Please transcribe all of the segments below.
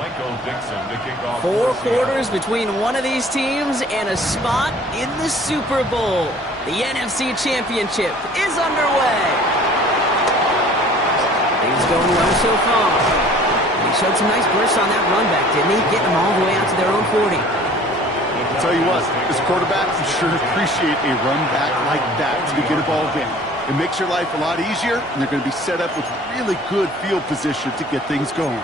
4 quarters between one of these teams and a spot in the Super Bowl. The NFC Championship is underway. Things going well so far. He showed some nice bursts on that run back, didn't he? Getting them all the way out to their own 40. I'll tell you what, as quarterbacks, you sure appreciate a run back like that to begin a ball game. It makes your life a lot easier, and they're going to be set up with really good field position to get things going.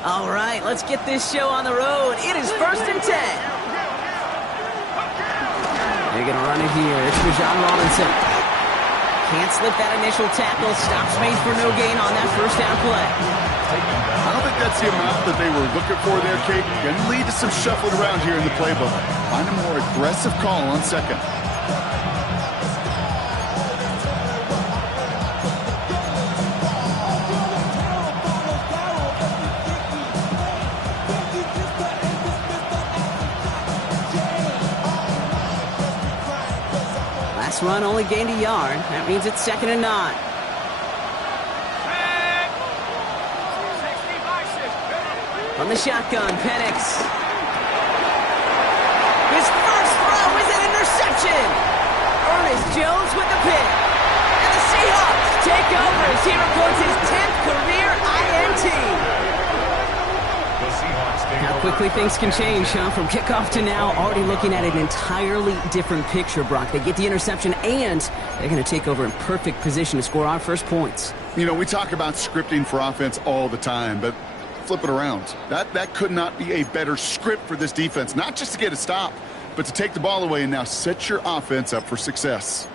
All right, let's get this show on the road. It is 1st and 10. They're going to run it here. It's Bijan Robinson. Can't slip that initial tackle. Stops made for no gain on that first down play. I don't think that's the amount that they were looking for there, Kate. Going to lead to some shuffling around here in the playbook. Find a more aggressive call on second. Run only gained a yard. That means it's 2nd and 9. From the shotgun, Penix. His first throw is an interception. Ernest Jones with the pick. And the Seahawks take over as he records his 10th career INT. How quickly things can change, huh? From kickoff to now, already looking at an entirely different picture, Brock. They get the interception, and they're going to take over in perfect position to score our first points. You know, we talk about scripting for offense all the time, but flip it around. That could not be a better script for this defense, not just to get a stop, but to take the ball away and now set your offense up for success.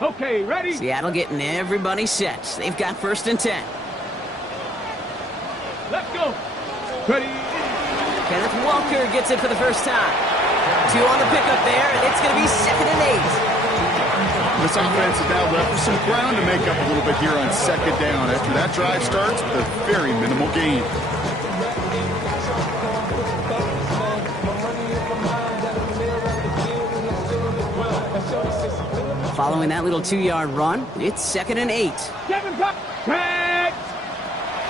Okay, ready? Seattle getting everybody set. They've got 1st and 10. Let's go. Ready. Kenneth Walker gets it for the first time. 2 on the pickup there, and it's going to be 2nd and 8. This offense is now left with some ground to make up a little bit here on 2nd down after that drive starts with a very minimal gain. Following that little 2-yard run, it's 2nd and 8.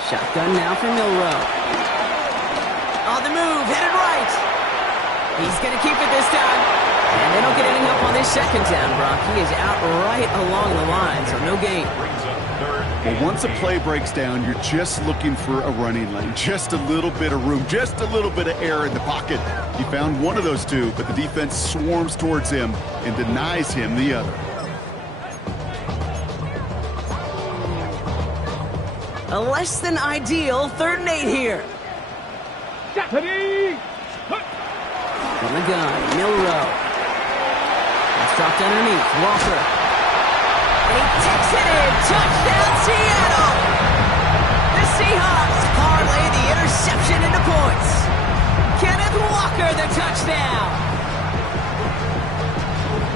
Shotgun now for Milroe. On the move, headed right. He's going to keep it this time. And they don't get any help on this 2nd down, Brock. He is out right along the line, so no gain. Well, once a play breaks down, you're just looking for a running lane. Just a little bit of room, just a little bit of air in the pocket. He found one of those 2, but the defense swarms towards him and denies him the other. A less than ideal 3rd and 8 here. From the gun, Milroe. That's dropped underneath. Walker. And he takes it in. Touchdown, Seattle! The Seahawks parlay the interception into points. Kenneth Walker, the touchdown.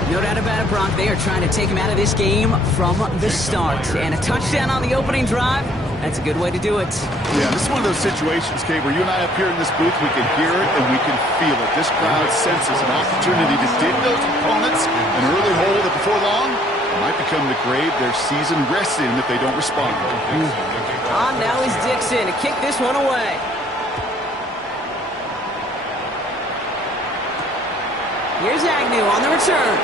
No doubt about it, Brock. They are trying to take him out of this game from the start. And a touchdown on the opening drive. That's a good way to do it. Yeah, this is one of those situations, Kate, where you and I up here in this booth, we can hear it and we can feel it. This crowd senses an opportunity to dig those opponents an early hole that before long might become the grave their season rests in if they don't respond. Now is Dixon to kick this one away. Here's Agnew on the return.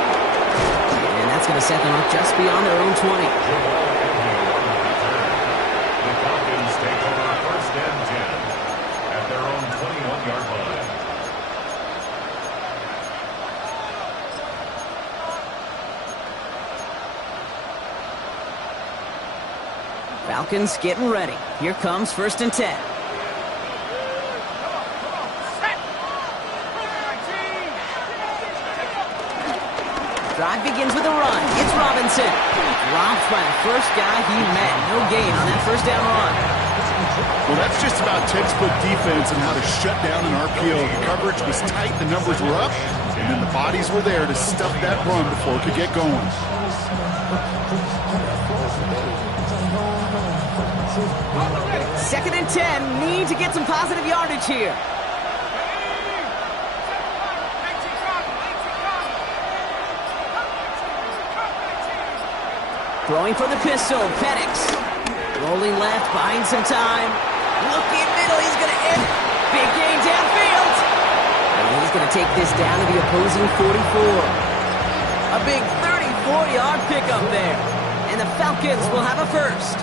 And that's going to set them up just beyond their own 20. Falcons getting ready. Here comes 1st and 10. Drive begins with a run. It's Robinson. Dropped by the first guy he met. No gain on that 1st down run. Well, that's just about textbook defense and how to shut down an RPO. The coverage was tight, the numbers were up, and then the bodies were there to stuff that run before it could get going. 2nd and 10. Need to get some positive yardage here. Throwing for the pistol, Penix. Rolling left, buying some time. Looking middle, he's going to hit. Big gain downfield. And he's going to take this down to the opposing 44. A big 34-yard pickup there. And the Falcons will have a first.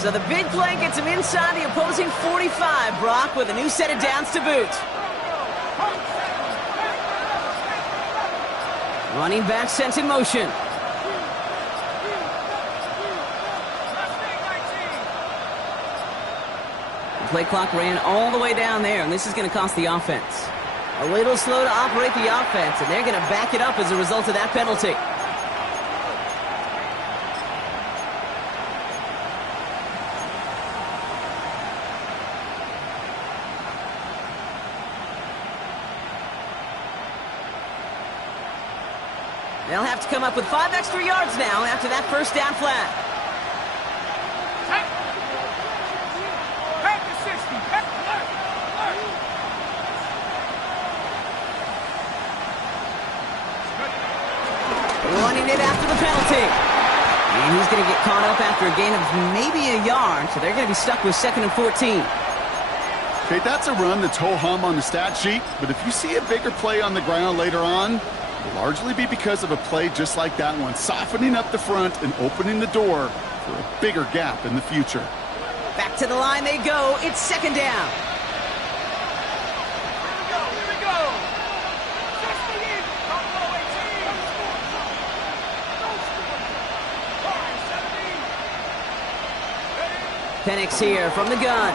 So the big play gets him inside the opposing 45, Brock, with a new set of downs to boot. Running back sent in motion. The play clock ran all the way down there, and this is going to cost the offense. A little slow to operate the offense, and they're going to back it up as a result of that penalty. They'll have to come up with 5 extra yards now after that first down flag. Running it after the penalty. And he's going to get caught up after a gain of maybe a yard, so they're going to be stuck with 2nd and 14. Okay, that's a run that's ho-hum on the stat sheet, but if you see a bigger play on the ground later on, it'll largely be because of a play just like that one, softening up the front and opening the door for a bigger gap in the future. Back to the line they go. It's 2nd down. Here we go. Penix here from the gun.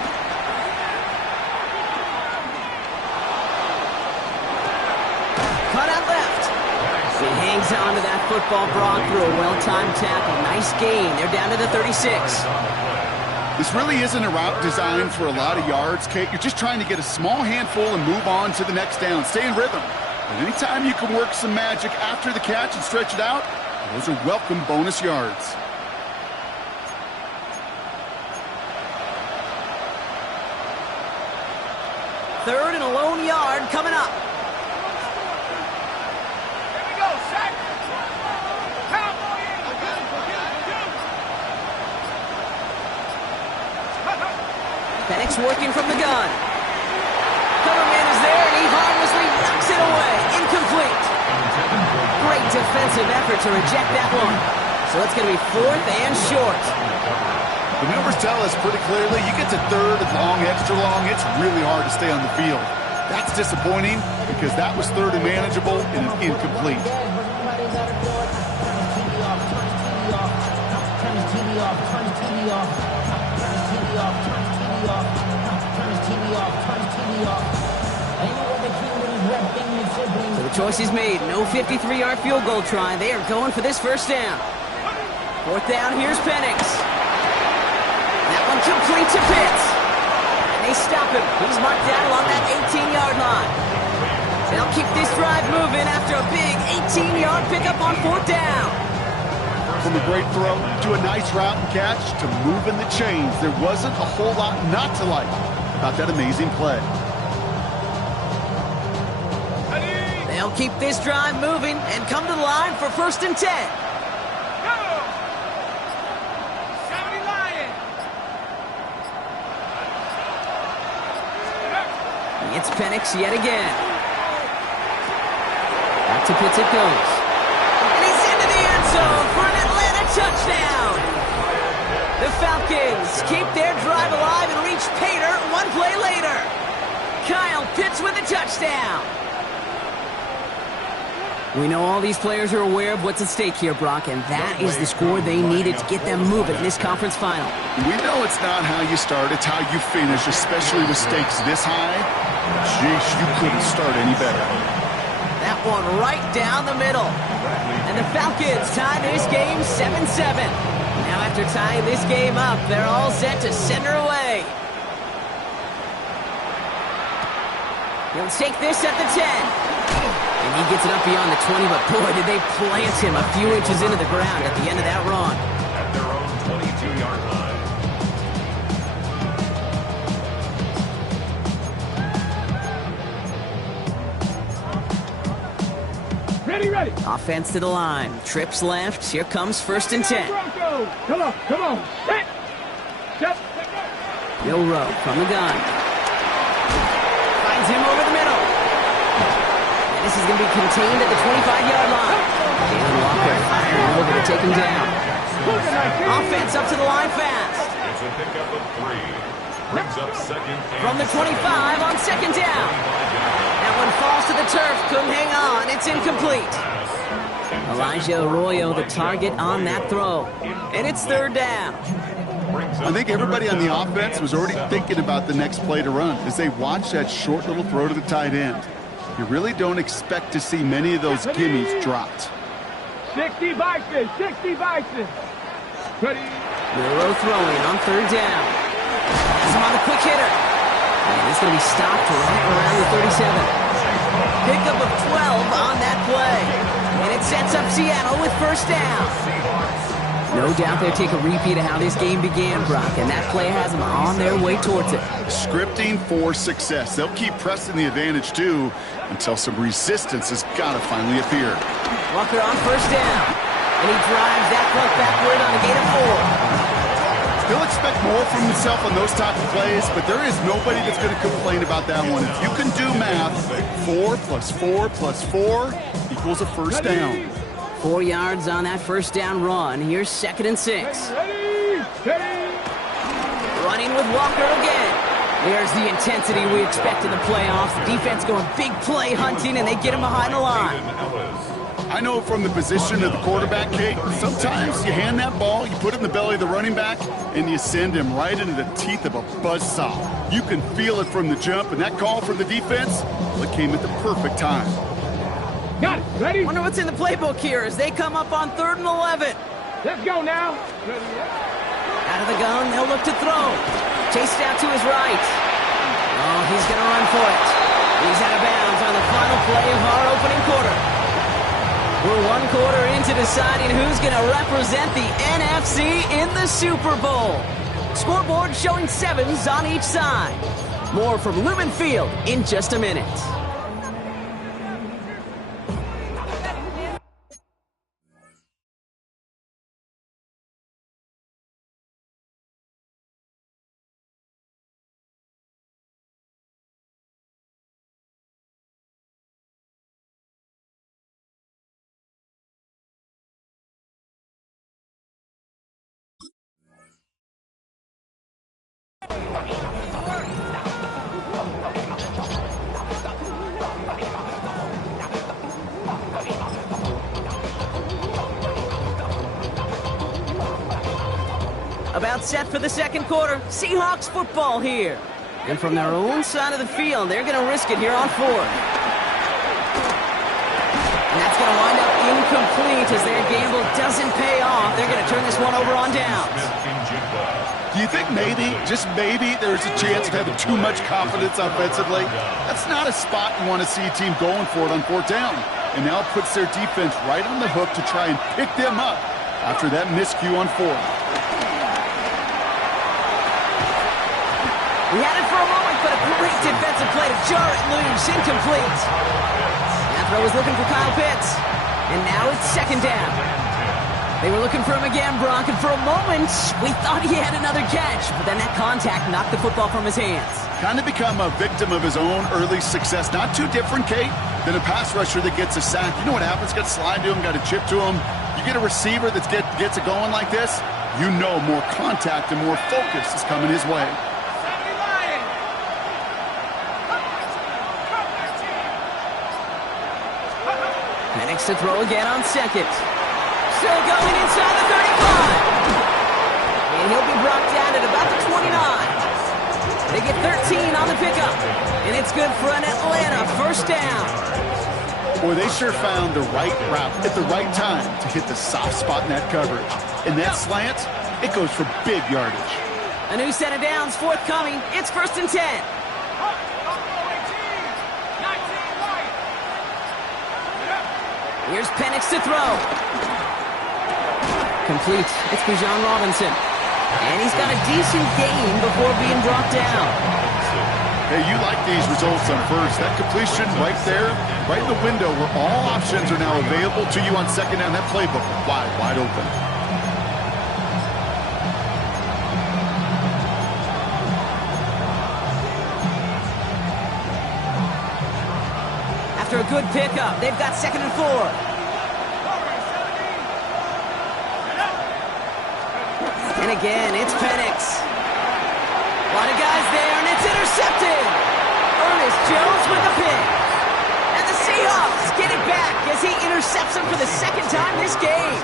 Cut out left. He hangs on to that football, Brock, through a well-timed tackle. Nice gain. They're down to the 36. This really isn't a route designed for a lot of yards, Kate. You're just trying to get a small handful and move on to the next down. Stay in rhythm. And anytime you can work some magic after the catch and stretch it out, those are welcome bonus yards. Third and a lone yard coming up. Here we go, sack. Penix working from the gun. Coverman is there, and he harmlessly knocks it away. Incomplete. Great defensive effort to reject that one. So it's going to be 4th and short. The numbers tell us pretty clearly, you get to 3rd and long, extra long, it's really hard to stay on the field. That's disappointing because that was 3rd and manageable and an incomplete. So the choice is made. No 53-yard field goal try. They are going for this first down. 4th down, here's Penix. That one complete to Pitts. And they stop him. He's marked down along that 18-yard line. They'll keep this drive moving after a big 18-yard pickup on 4th down. From a great throw to a nice route and catch to moving the chains, there wasn't a whole lot not to like about that amazing play. They'll keep this drive moving and come to the line for 1st and 10. It's Penix yet again. Back to Pitts it goes. And he's into the end zone for an Atlanta touchdown. The Falcons keep their drive alive and reach Pater one play later. Kyle Pitts with a touchdown. We know all these players are aware of what's at stake here, Brock, and that is the score they needed to get them moving in this conference final. We know it's not how you start, it's how you finish, especially with stakes this high. Jeez, you couldn't start any better. That one right down the middle. And the Falcons tie this game 7-7. Now after tying this game up, they're all set to send her away. He'll take this at the 10. And he gets it up beyond the 20, but boy, did they plant him a few inches into the ground at the end of that run. At their own 22-yard line. Offense to the line. Trips left. Here comes 1st and 10. Come on, come on. Hit. Step. Milrow from the gun. Finds him over the middle. And this is going to be contained at the 25-yard line. Jalen Walker firing over to take him down. Offense up to the line fast. It's a pickup of 3. Brings up 2nd From the 25 on 2nd down. That one falls to the turf. Couldn't hang on. It's incomplete. Elijah Arroyo, the target on that throw. And it's 3rd down. I think everybody on the offense was already thinking about the next play to run as they watch that short little throw to the tight end. You really don't expect to see many of those gimmies dropped. 60 Bison, 60 Bison. Ready. Milrow throwing on 3rd down. Has him on the quick hitter. And it's going to be stopped right around the 37. Pickup of 12 on that play. And it sets up Seattle with 1st down. No doubt they'll take a repeat of how this game began, Brock, and that play has them on their way towards it. Scripting for success. They'll keep pressing the advantage, too, until some resistance has got to finally appear. Walker on 1st down, and he drives that clock backward on a gain of 4. He'll expect more from himself on those type of plays, but there is nobody that's going to complain about that one. If you can do math, 4 plus 4 plus 4 equals a 1st down. 4 yards on that 1st down run. Here's 2nd and 6. Ready. Running with Walker again. There's the intensity we expect in the playoffs. The defense going big play hunting, and they get him behind the line. I know from the position of the quarterback, Kate, sometimes you hand that ball, you put it in the belly of the running back, and you send him right into the teeth of a buzzsaw. You can feel it from the jump, and that call from the defense, well, it came at the perfect time. Got it. Ready. Wonder what's in the playbook here as they come up on 3rd and 11. Let's go now. Out of the gun, they'll look to throw. Chased out to his right. Oh, he's going to run for it. He's out of bounds on the final play of our opening quarter. We're 1 quarter into deciding who's going to represent the NFC in the Super Bowl. Scoreboard showing 7s on each side. More from Lumen Field in just a minute. About set for the 2nd quarter. Seahawks football here. And from their own side of the field, they're going to risk it here on 4th. And that's going to wind up incomplete as their gamble doesn't pay off. They're going to turn this one over on downs. Do you think maybe, just maybe, there's a chance of having too much confidence offensively? That's not a spot you want to see a team going for it on 4th down. And now it puts their defense right on the hook to try and pick them up after that miscue on 4th. We had it for a moment, but a great defensive play to jar it loose. Incomplete. That throw was looking for Kyle Pitts. And now it's 2nd down. They were looking for him again, Brock, and for a moment, we thought he had another catch. But then that contact knocked the football from his hands. Kind of become a victim of his own early success. Not too different, Kate, than a pass rusher that gets a sack. You know what happens? Got to slide to him, got to chip to him. You get a receiver that gets it going like this, you know more contact and more focus is coming his way. Penix to throw again on 2nd. Still going inside the 35. And he'll be brought down at about the 29. They get 13 on the pickup. And it's good for an Atlanta 1st down. Boy, they sure found the right route at the right time to hit the soft spot in that coverage. And that slant, it goes for big yardage. A new set of downs forthcoming. It's 1st and 10. Here's Penix to throw. Complete. It's Bijan Robinson. And he's got a decent gain before being brought down. Hey, you like these results on first. That completion right there, right in the window where all options are now available to you on second down. That playbook wide open. After a good pickup, they've got 2nd and 4. And again, it's Penix. A lot of guys there, and it's intercepted. Ernest Jones with the pick. And the Seahawks get it back as he intercepts him for the 2nd time this game.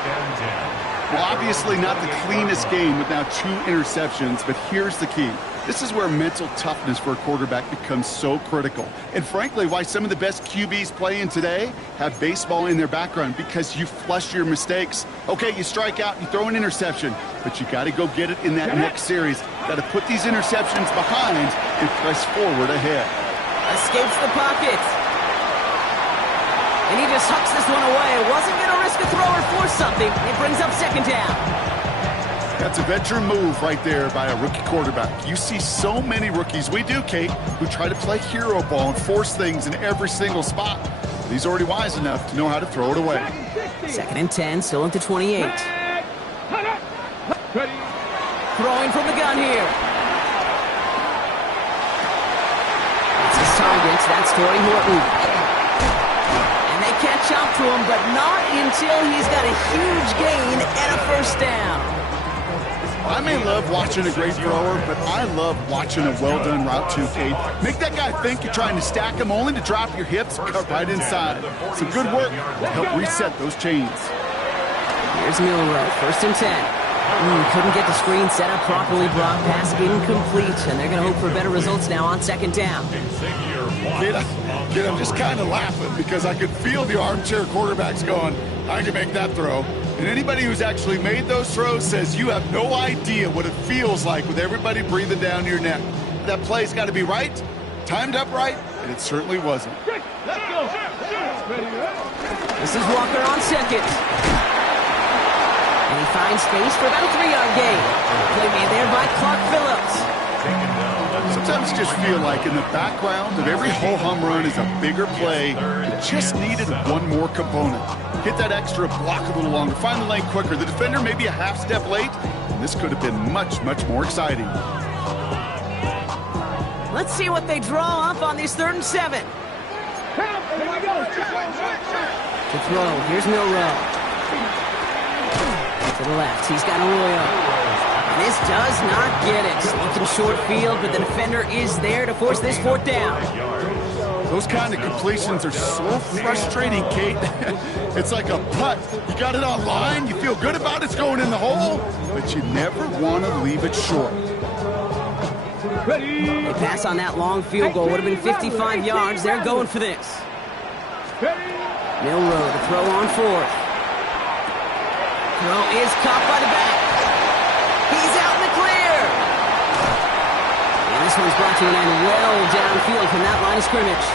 Well, obviously not the cleanest game with now 2 interceptions, but here's the key. This is where mental toughness for a quarterback becomes so critical. And frankly, why some of the best QBs playing today have baseball in their background, because you flush your mistakes. Okay, you strike out, you throw an interception, but you got to go get it in that next series. Got to put these interceptions behind and press forward ahead. Escapes the pocket. And he just hucks this one away. Wasn't going to risk a throw or force something. It brings up 2nd down. That's a veteran move right there by a rookie quarterback. You see so many rookies, we do, Kate, who try to play hero ball and force things in every single spot. But he's already wise enough to know how to throw it away. 2nd and 10, still at the 28. Throwing from the gun here. That's his targets. That's Torrey Horton. And they catch up to him, but not until he's got a huge gain and a 1st down. I may love watching a great thrower, but I love watching a well-done route too, Kate. Make that guy think you're trying to stack him only to drop your hips cut right inside. Some good work to help reset those chains. Here's Milrow, 1st and 10. Couldn't get the screen set up properly. Brock, pass incomplete, and they're going to hope for better results now on 2nd down. Kid, I'm just kind of laughing because I could feel the armchair quarterbacks going, I can make that throw. And anybody who's actually made those throws says you have no idea what it feels like with everybody breathing down your neck. That play's got to be right, timed up right, and it certainly wasn't. Let's go. This is Walker on 2nd. And he finds space for about a 3-yard gain. Play made there by Clark Phillips. Sometimes you just feel like in the background of every ho-hum run is a bigger play that just needed one more component. Hit that extra block a little longer, find the lane quicker. The defender may be a half step late, and this could have been much, much more exciting. Let's see what they draw up on this 3rd and 7. To throw, here's Milrow. To the left, he's got Arroyo. And this does not get it. Looking short field, but the defender is there to force this 4th down. Those kind of completions are so frustrating, Kate. It's like a putt. You got it on line, you feel good about it's going in the hole, but you never want to leave it short. They pass on that long field goal. Would have been 55 yards. They're going for this. Milrow to throw on 4th. Throw is caught by the back. He's out in the clear. And this one's brought to an end well downfield from that line of scrimmage.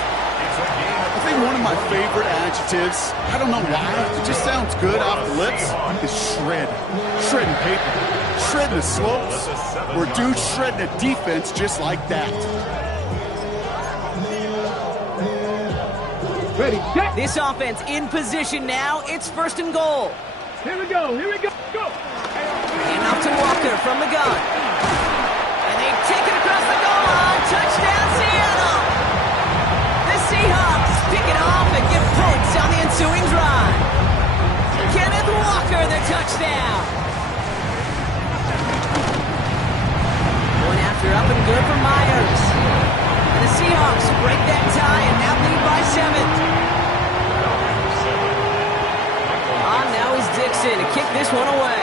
I think one of my favorite adjectives, I don't know why, it just sounds good off the lips, is shred. Shredding paper. Shredding the slopes. Or dude shredding a defense just like that. Ready, set. This offense in position now. It's 1st and goal. Here we go. Go. And up to Walker from the gun. And they take it across the goal line. Touchdown, Seattle. The Seahawks pick it off and get points on the ensuing drive. Kenneth Walker, the touchdown. Going after up and good for Myers. And the Seahawks break that tie and now lead by 7. Now is Dixon to kick this one away.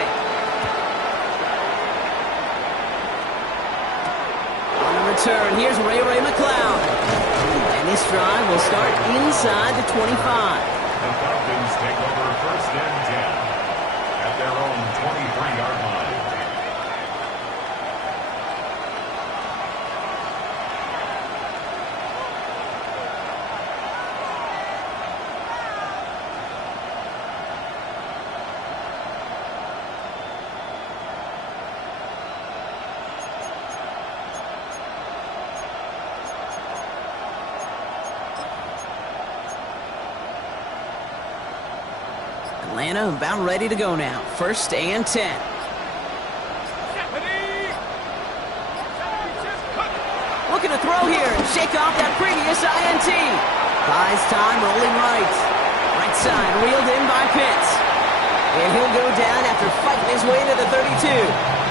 On the return, here's Ray McLeod. And this drive will start inside the 25. The Falcons take over 1st and 10 at their own 23-yard line. Atlanta about ready to go now. 1st and 10. Looking to throw here and shake off that previous INT. Buys time, rolling right. Right side, reeled in by Pitts. And he'll go down after fighting his way to the 32.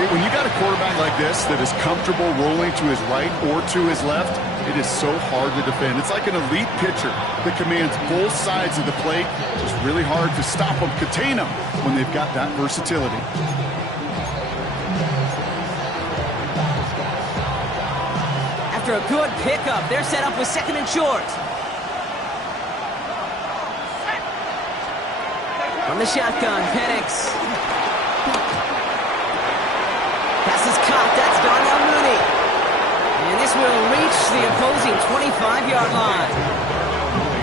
Okay, when you got a quarterback like this that is comfortable rolling to his right or to his left, it is so hard to defend. It's like an elite pitcher that commands both sides of the plate. It's just really hard to stop them, contain them when they've got that versatility. After a good pickup, they're set up with 2nd and short. From the shotgun, Penix. Pass is caught. That's Darnell Mooney. And this will reach the opposing 25-yard line.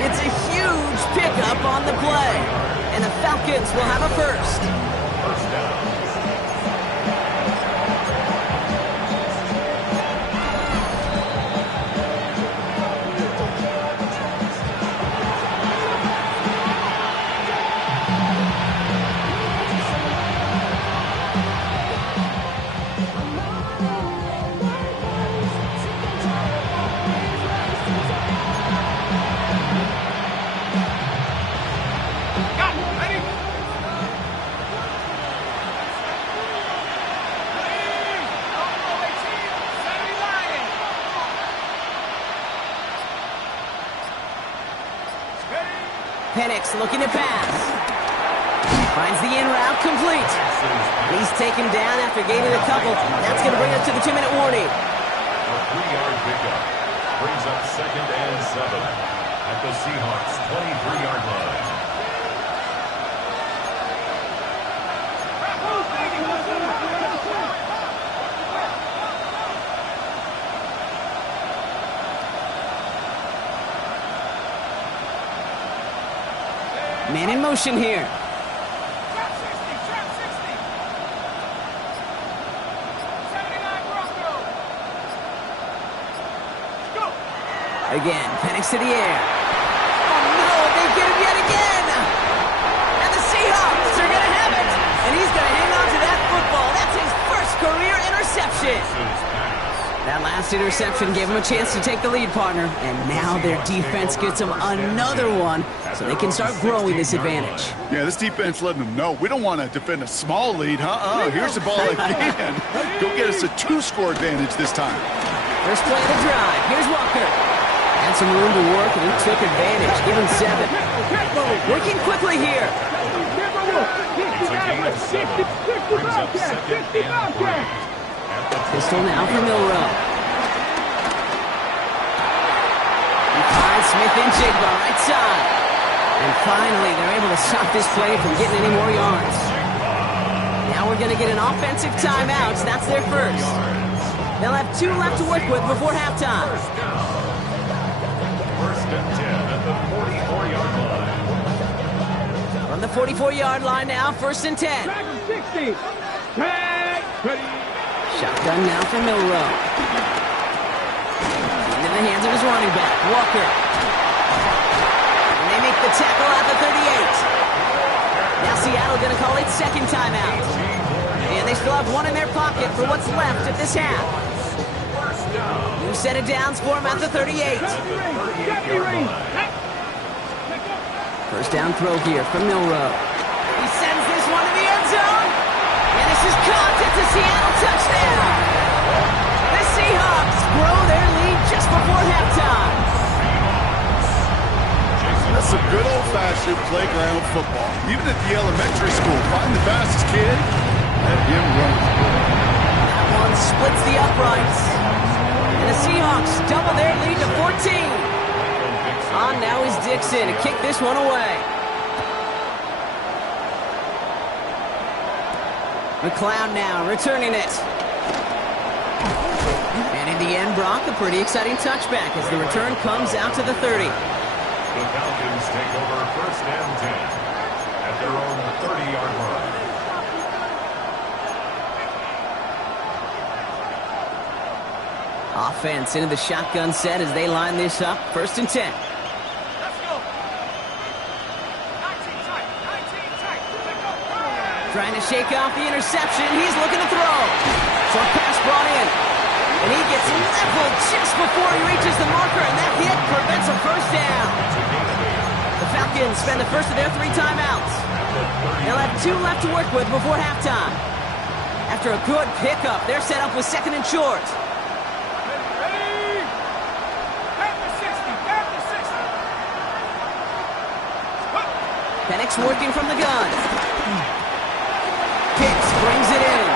It's a huge pickup on the play. And the Falcons will have a first. First down. Penix looking to pass. Finds the in route complete. He's taken down after gaining a couple. That's going to bring us to the 2-minute warning. A 3-yard pickup brings up 2nd and 7 at the Seahawks' 23-yard line. Man in motion here. Again, Penix to the air. Oh no, they get him yet again! And the Seahawks are going to have it! And he's going to hang on to that football. That's his first career interception. That last interception gave him a chance to take the lead, partner. And now their defense gets them another one, so they can start growing this advantage. Yeah, this defense letting them know we don't want to defend a small lead. Here's the ball again. Go get us a 2-score advantage this time. First play of the drive. Here's Walker. Had some room to work, and he took advantage. Give him 7. Working quickly here. It's a gain of 7. Brings up 2nd and 3. Pistol now for Milrow. He finds Smith and Jigba right side. And finally, they're able to stop this play from getting any more yards. Now we're going to get an offensive timeout. So that's their first. They'll have 2 left to work with before halftime. First and 10 at the 44-yard line. From the 44-yard line now, 1st and 10. Track 60. Track ready. Shotgun now for Milrow. Into the hands of his running back, Walker. And they make the tackle at the 38. Now Seattle going to call it 2nd timeout. And they still have 1 in their pocket for what's left of this half. New set of downs for him at the 38. First down throw here from Milrow. He sends this one to the end zone. And this is caught. It's a Seattle touchdown. The Seahawks grow their lead just before halftime. That's some good old-fashioned playground football. Even at the elementary school, find the fastest kid, let him run. That one splits the uprights. And the Seahawks double their lead to 14. On now is Dixon to kick this one away. McLeod now returning it. And in the end, Brock, a pretty exciting touchback as the return comes out to the 30. The Falcons take over 1st and 10 at their own 30-yard line. Offense into the shotgun set as they line this up. 1st and 10. Let's go. 19 tight. Trying to shake off the interception. He's looking to throw. Short pass brought in. And he gets leveled just before he reaches the marker, and that hit prevents a first down. The Falcons spend the first of their 3 timeouts. They'll have 2 left to work with before halftime. After a good pickup, they're set up with 2nd and short. Penix working from the gun. Pitts brings it in.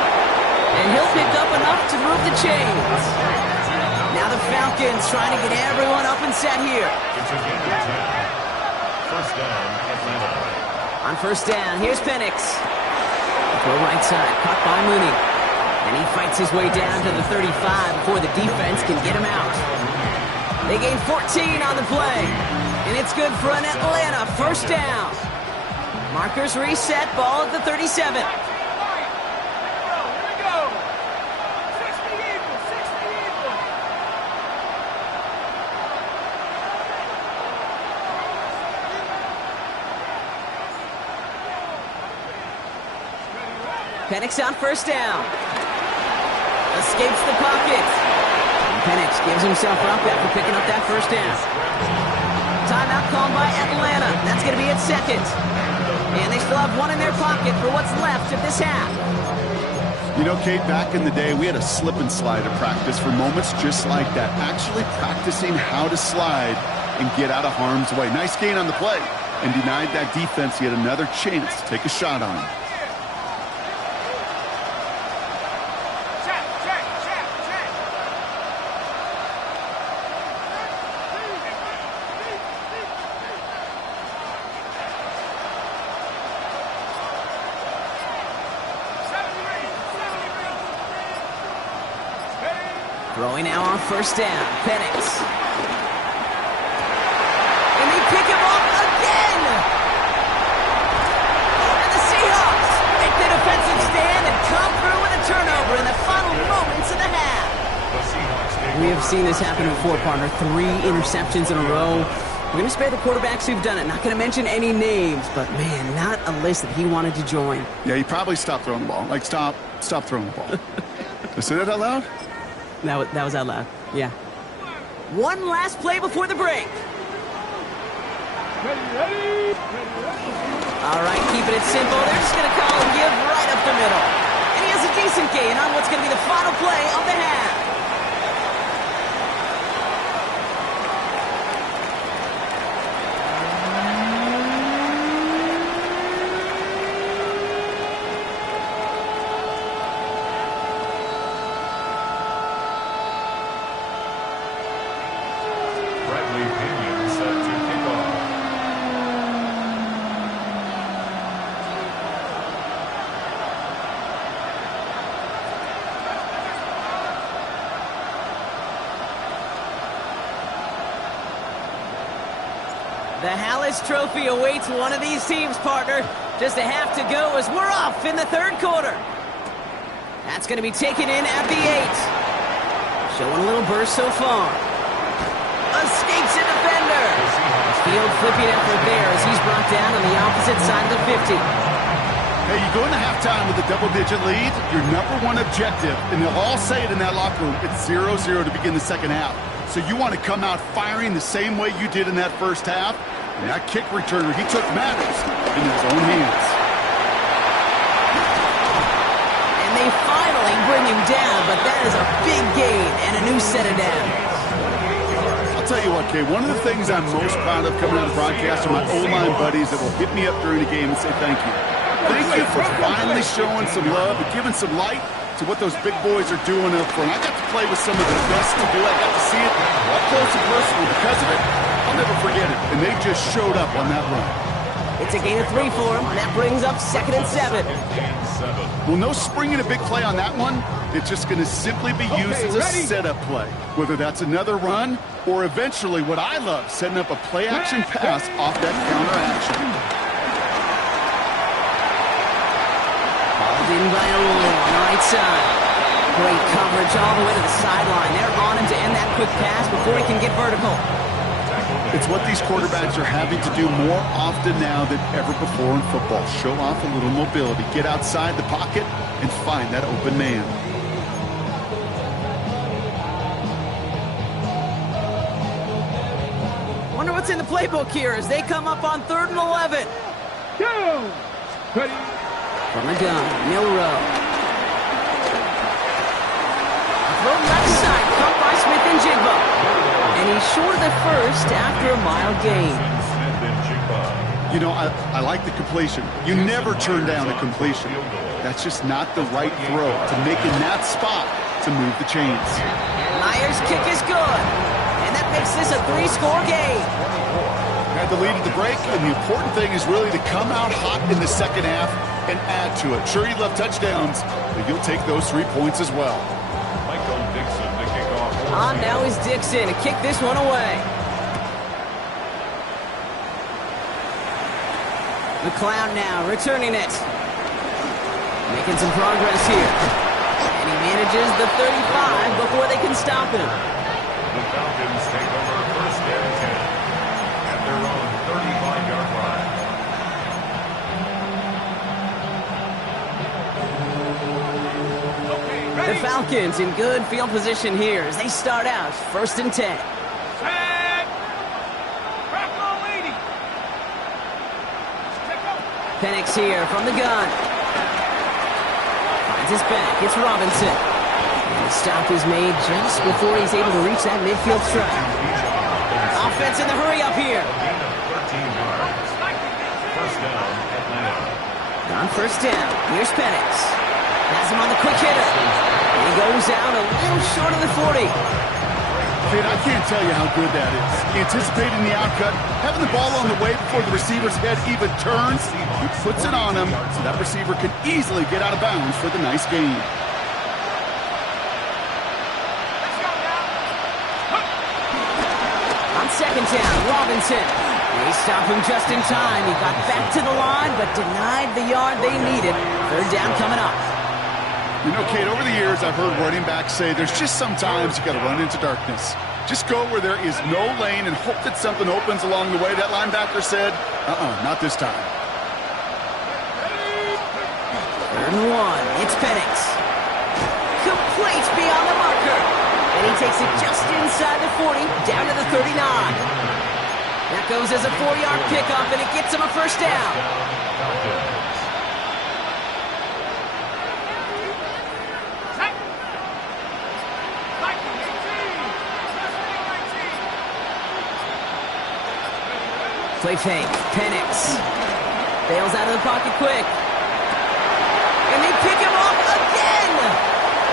And he'll pick up enough to move the chains. Now the Falcons trying to get everyone up and set here. It's a gain of 10. First down, Atlanta. On first down, here's Penix. Throw right side, caught by Mooney. And he fights his way down to the 35 before the defense can get him out. They gain 14 on the play. And it's good for an Atlanta first down. Markers reset, ball at the 37. Penix on first down. Escapes the pocket. And Penix gives himself up after picking up that first down. Timeout called by Atlanta. That's going to be its 2nd. And they still have 1 in their pocket for what's left of this half. You know, Kate, back in the day, we had a slip and slide at practice for moments just like that. Actually practicing how to slide and get out of harm's way. Nice gain on the play. And denied that defense yet another chance to take a shot on him. Throwing now on first down. Penix. And they pick him off again! And the Seahawks make the defensive stand and come through with a turnover in the final moments of the half. We have seen this happen before, partner. 3 interceptions in a row. We're going to spare the quarterbacks who've done it. Not going to mention any names, but man, not a list that he wanted to join. Yeah, he probably stopped throwing the ball. Like, stop throwing the ball. Did I say that out loud? That was out loud, yeah. One last play before the break. All right, keeping it simple. They're just going to call and give right up the middle. And he has a decent gain on what's going to be the final play of the half. The Hallis Trophy awaits one of these teams, partner. Just a half to go as we're off in the 3rd quarter. That's going to be taken in at the 8. Showing a little burst so far. Escapes a defender. Field flipping effort there as he's brought down on the opposite side of the 50. Hey, you go into halftime with a double-digit lead, your #1 objective, and they'll all say it in that locker room, it's 0-0 to begin the second half. So you want to come out firing the same way you did in that first half. And that kick returner, he took matters into his own hands. And they finally bring him down, but that is a big gain and a new set of downs. I'll tell you what, Kay, one of the things I'm most proud of coming out of the broadcast are my O-line buddies that will hit me up during the game and say thank you. Thank you for finally showing some love and giving some light to what those big boys are doing up front. I got to play with some of the best to do. I got to see it up close and personal. Because of it, I'll never forget it. And they just showed up on that run. It's a gain of 3 for him. That brings up 2nd and 7. Well, no springing a big play on that one. It's just going to simply be used as a setup play. Whether that's another run or eventually what I love, setting up a play-action pass off that counter-action. In by a rule on the right side. Great coverage all the way to the sideline. They're on him to end that quick pass before he can get vertical. It's what these quarterbacks are having to do more often now than ever before in football. Show off a little mobility, get outside the pocket, and find that open man. Wonder what's in the playbook here as they come up on 3rd and 11. Go! Ready. From the gun, Milrow. Throw left side, caught by Smith and Jigba. And he's short of the first after a mile gain. You know, I like the completion. You never turn down a completion. That's just not the right throw to make in that spot to move the chains. Myers' kick is good. And that makes this a 3-score game. Had the lead at the break, and the important thing is really to come out hot in the second half and add to it. Sure, you'd love touchdowns, but you'll take those 3 points as well. On now is Dixon to kick this one away. McLeod now returning it. Making some progress here. And he manages the 35 before they can stop him. The Falcons take over 1st and 10 at their own 35-yard line. The Falcons in good field position here as they start out 1st and 10. Set. Crack on, lady. Penix here from the gun. Finds his back. It's Robinson. And the stop is made just before he's able to reach that midfield strike. Offense in the hurry up here. 13 yards. 1st down, Atlanta. On 1st down, here's Penix. Has him on the quick hitter. He goes out a little short of the 40. Kid, I can't tell you how good that is. Anticipating the outcut, having the ball on the way before the receiver's head even turns, he puts it on him so that receiver can easily get out of bounds for the nice gain. On 2nd down, Robinson. They stop him just in time. He got back to the line, but denied the yard they needed. 3rd down coming up. You know, Kate, over the years, I've heard running backs say there's just sometimes you got to run into darkness. Just go where there is no lane and hope that something opens along the way. That linebacker said, not this time. 3rd and 1. It's Penix. Complete beyond the marker. And he takes it just inside the 40, down to the 39. That goes as a 4-yard pickup, and it gets him a 1st down. Play fake. Penix. Bails out of the pocket quick. And they pick him off again.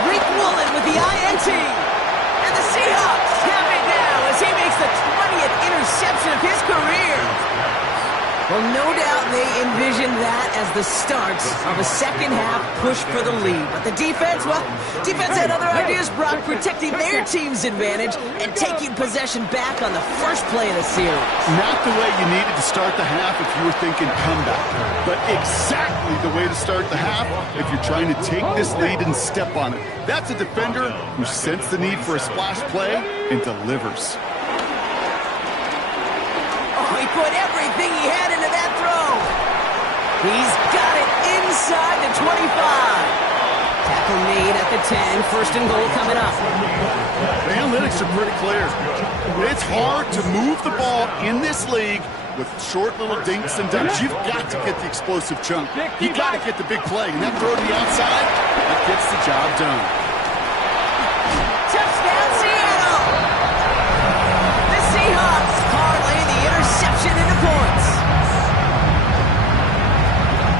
Rick Woolen with the INT. And the Seahawks have it now as he makes the 20th interception of his career. Well, no doubt they envisioned that as the start of a second-half push for the lead. But the defense, well, defense had other ideas, Brock, protecting their team's advantage and taking possession back on the first play of the series. Not the way you needed to start the half if you were thinking comeback, but exactly the way to start the half if you're trying to take this lead and step on it. That's a defender who sensed the need for a splash play and delivers. He put everything he had into that throw. He's got it inside the 25. Tackle made at the 10. 1st and goal coming up. The analytics are pretty clear. It's hard to move the ball in this league with short little dinks and dunks. You've got to get the explosive chunk. You've got to get the big play. And that throw to the outside, that gets the job done. Touchdown, Seattle! The Seahawks parlay the interception into points.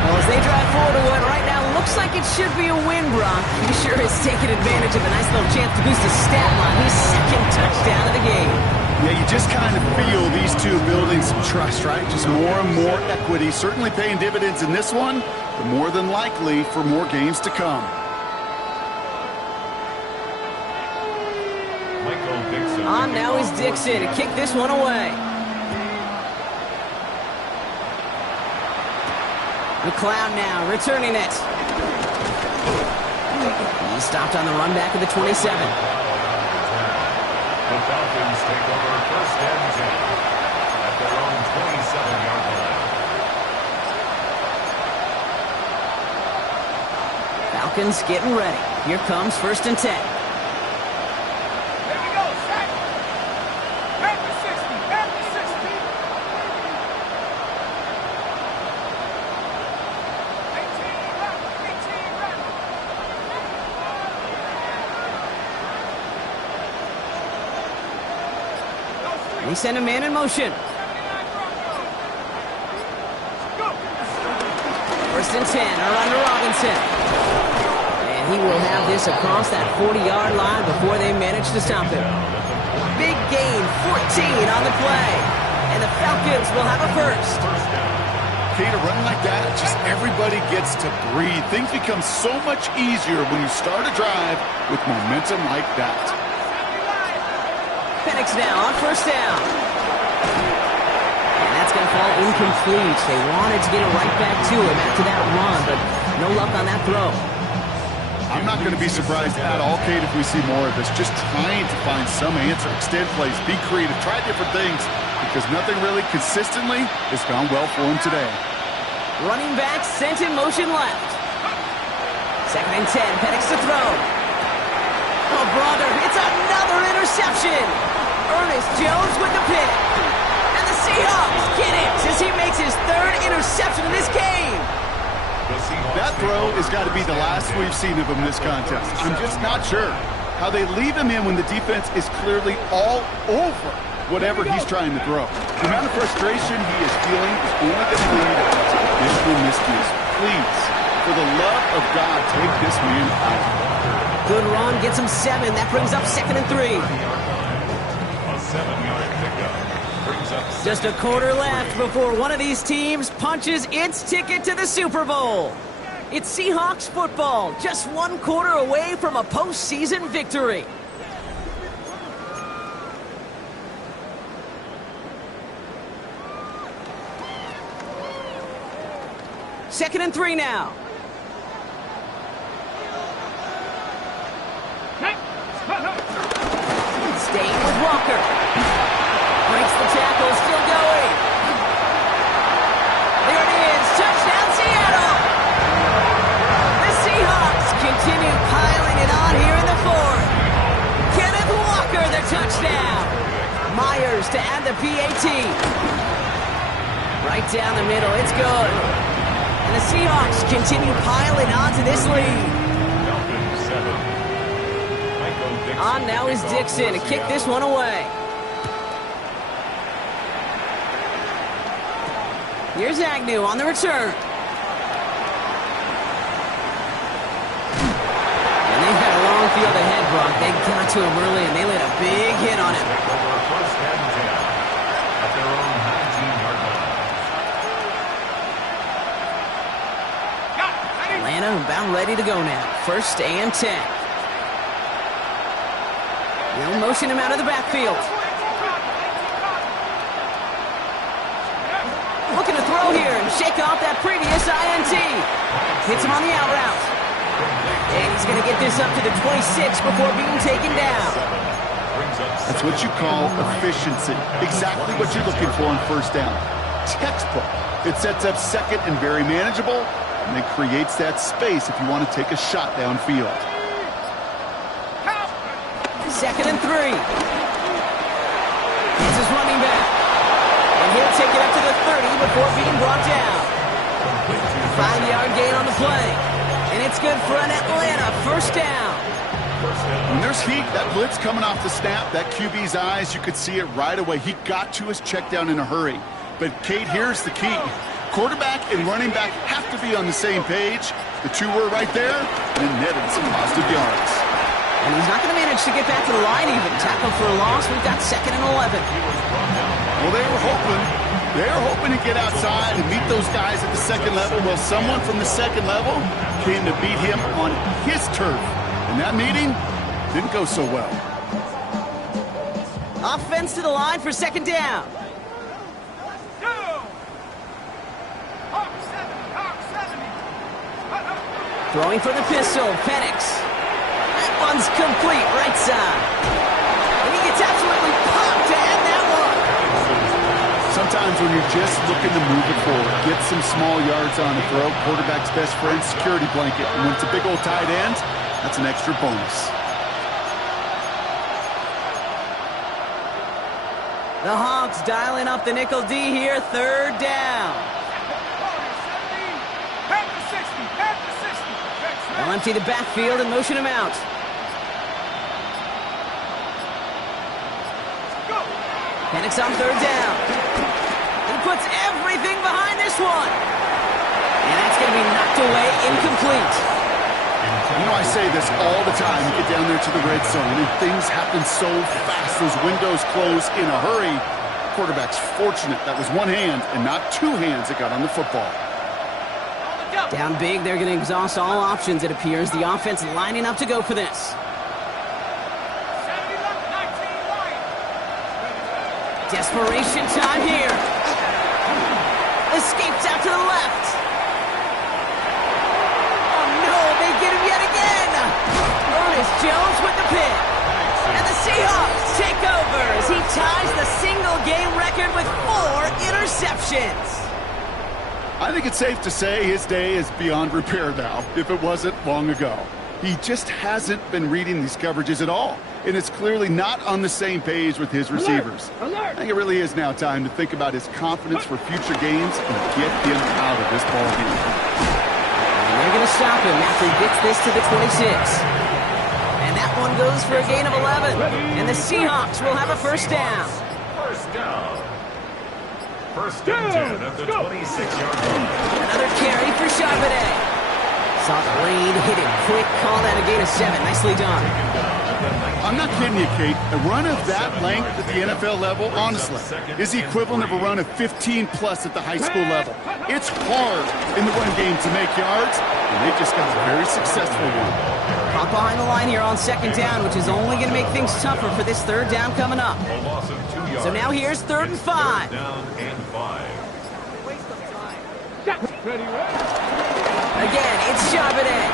Well, as they drive forward to what right now looks like it should be a win, Brock. He sure is taking advantage of a nice little chance to boost his stat line. His 2nd touchdown of the game. Yeah, you just kind of feel these two building some trust, right? Just more and more equity. Certainly paying dividends in this one, but more than likely for more games to come. On now is Dixon to kick this one away. McLeod now returning it. He stopped on the run back of the 27. The Falcons take over 1st and 10. their own 27-yard line. Falcons getting ready. Here comes 1st and 10. Here we go, set. Back to 60, back to 60. 18 left, 18 left. They send a man in motion. 79 Broncos. Go. 1st and 10 are under Robinson. And he will have this across that 40-yard line before they manage to stop him. Big gain, 14 on the play. And the Falcons will have a first. Kate, a run like that, just everybody gets to breathe. Things become so much easier when you start a drive with momentum like that. Penix now on 1st down. And that's going to fall incomplete. They wanted to get it right back to him after that run, but no luck on that throw. I'm not going to be surprised at all, Kate, if we see more of this. Just trying to find some answer, extend plays, be creative, try different things, because nothing really consistently has gone well for him today. Running back sent in motion left. 2nd and 10, Penix to throw. Oh, brother, it's another interception. Ernest Jones with the pick. And the Seahawks get it as he makes his 3rd interception of this game. That throw has got to be the last we've seen of him this contest. I'm just not sure how they leave him in when the defense is clearly all over whatever he's trying to throw. The amount of frustration he is feeling is only going to lead to additional miscues. Please, for the love of God, take this man out. Good run, gets him 7. That brings up 2nd and 3. A 7-yard pickup brings up Just a quarter left before one of these teams punches its ticket to the Super Bowl. It's Seahawks football, just 1 quarter away from a postseason victory. Second and 3 now. Staying with Walker. Breaks the tackle, still going. There it is, touchdown Seattle! The Seahawks continue piling it on here in the 4th. Kenneth Walker, the touchdown. Myers to add the PAT. Right down the middle, it's good. And the Seahawks continue piling on to this lead. On now is Dixon to kick this one away. Here's Agnew on the return. And they've got a long field ahead, Brock. They got to him early, and they laid a big hit on him. First and 10 at their own 19-yard line. Atlanta about ready to go now. 1st and 10. They'll motion him out of the backfield. Looking to throw here and shake off that previous INT. Hits him on the out route. And he's going to get this up to the 26 before being taken down. That's what you call efficiency. Exactly what you're looking for on 1st down. Textbook. It sets up 2nd and very manageable, and it creates that space if you want to take a shot downfield. 2nd and 3. It's his running back. And he'll take it up to the 30 before being brought down. 5-yard gain on the play. And it's good for an Atlanta 1st down. When there's heat, that blitz coming off the snap, that QB's eyes, you could see it right away. He got to his check down in a hurry. But, Kate, here's the key. Quarterback and running back have to be on the same page. The two were right there and netted some positive yards. And he's not going to manage to get back to the line even. Tackle for a loss. We've got 2nd and 11. Well, they were hoping to get outside and meet those guys at the 2nd level. Well, someone from the 2nd level came to beat him on his turf. And that meeting didn't go so well. Offense to the line for 2nd down. Throwing for the pistol, Penix. That one's complete, right side. And he gets absolutely pumped to end that one. times when you're just looking to move it forward, get some small yards on the throw, quarterback's best friend, security blanket. And when it's a big old tight end, that's an extra bonus. The Hawks dialing up the nickel D here, third down. They'll empty the backfield and motion him out. Penix on third down. He puts everything behind this one. And that's going to be knocked away, incomplete. You know, I say this all the time. You get down there to the red zone, and things happen so fast. Those windows close in a hurry. Quarterback's fortunate that was one hand and not two hands that got on the football. Down big, they're going to exhaust all options, it appears. The offense lining up to go for this. Desperation time here. Escapes out to the left. Oh no, they get him yet again. Ernest Jones with the pick. And the Seahawks take over as he ties the single-game record with 4 interceptions. I think it's safe to say his day is beyond repair now, if it wasn't long ago. He just hasn't been reading these coverages at all, and it's clearly not on the same page with his receivers. I think it really is now time to think about his confidence for future games and get him out of this ball game. And they're going to stop him after he gets this to the 26. And that one goes for a gain of 11. And the Seahawks will have a first down. First down. First and 10 at the 26-yard line. Another carry for Charbonnet. Saw the lane, hit it quick, call that a gain of 7. Nicely done. I'm not kidding you, Kate. A run of that length at the NFL level, honestly, is the equivalent of a run of 15-plus at the high school level. It's hard in the run game to make yards, and they just got a very successful one. Caught behind the line here on second down, which is only going to make things tougher for this third down coming up. A loss of 2 yards. So now here's third and 5. Third down and 5. Again, it's Charbonnet.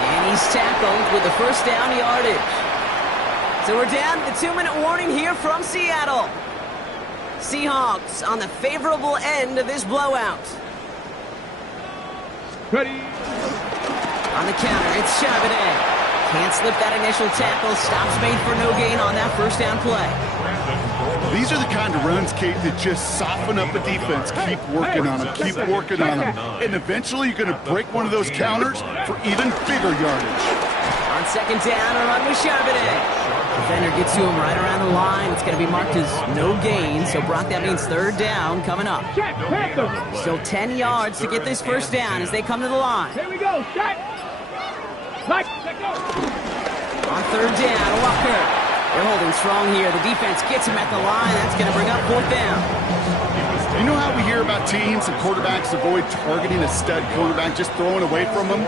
And he's tackled with the first down yardage. So we're down to the 2-minute warning here from Seattle. Seahawks on the favorable end of this blowout. Ready. On the counter, it's Charbonnet. Can't slip that initial tackle. Stops made for no gain on that first down play. These are the kind of runs, Kate, that just soften up a defense. Keep working on them, keep working on them. And eventually you're going to break one of those counters for even bigger yardage. On second down, a run with Charbonnet. Defender gets to him right around the line. It's going to be marked as no gain. So, Brock, that means third down coming up. Still 10 yards to get this first down as they come to the line. Here we go. Shot. Like, go. On third down, Walker. They're holding strong here. The defense gets him at the line. That's going to bring up fourth down. You know how we hear about teams and quarterbacks avoid targeting a stud quarterback, just throwing away from him?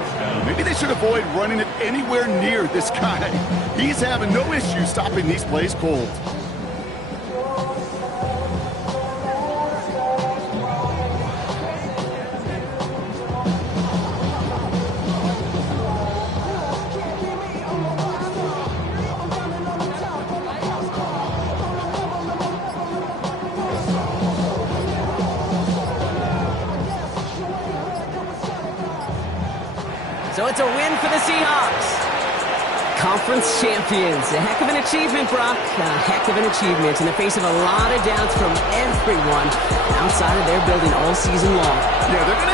Maybe they should avoid running it anywhere near this guy. He's having no issue stopping these plays cold. So it's a win for the Seahawks. Conference champions. A heck of an achievement, Brock. A heck of an achievement in the face of a lot of doubts from everyone outside of their building all season long. Yeah, they're going to